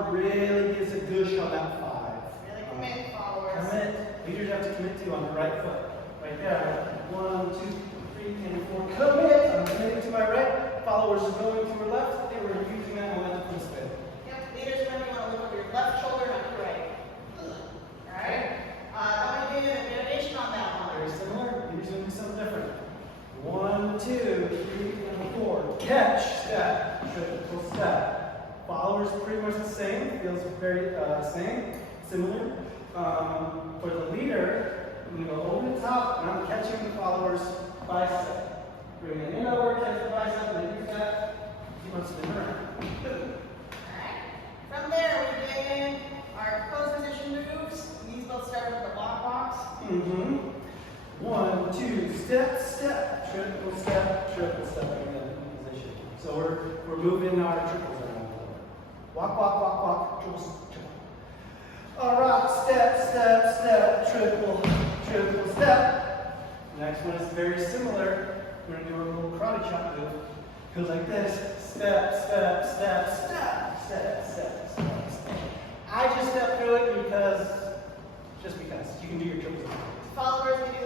follower really gives a gush on that 5. Really commit, followers. Commit. Leaders have to commit to on the right foot. Right there. 1, 2, 3, and 4. Commit. I'm committing to my right. Followers are going to your left. They were using that momentum for the spin. Yep. Leaders, remember you want to look over your left shoulder, not your right. Alright? Now we do a variation on that one. Very similar. Leaders going to do something different. 1, 2, 3, and 4. Catch. Step. Triple step. Followers pretty much the same. Feels very same. Similar. For the leader, I'm going to go over the top, and I'm catching the follower's bicep. Bring it in over, catch the bicep, and use that. Keep on spinning around. Alright. From there, we begin our close position moves. These both start with the block box. 1, 2, step, step, triple step again in position. So we're moving our triples around a little bit. Walk, walk, walk, walk, triple, triple. All right, step, step, step, triple, triple step. Next one is very similar. We're going to do a little karate chop move. Goes like this. Step, step, step, step, step, step, step, step. I just step through it because, just because. You can do your triples. Followers, we do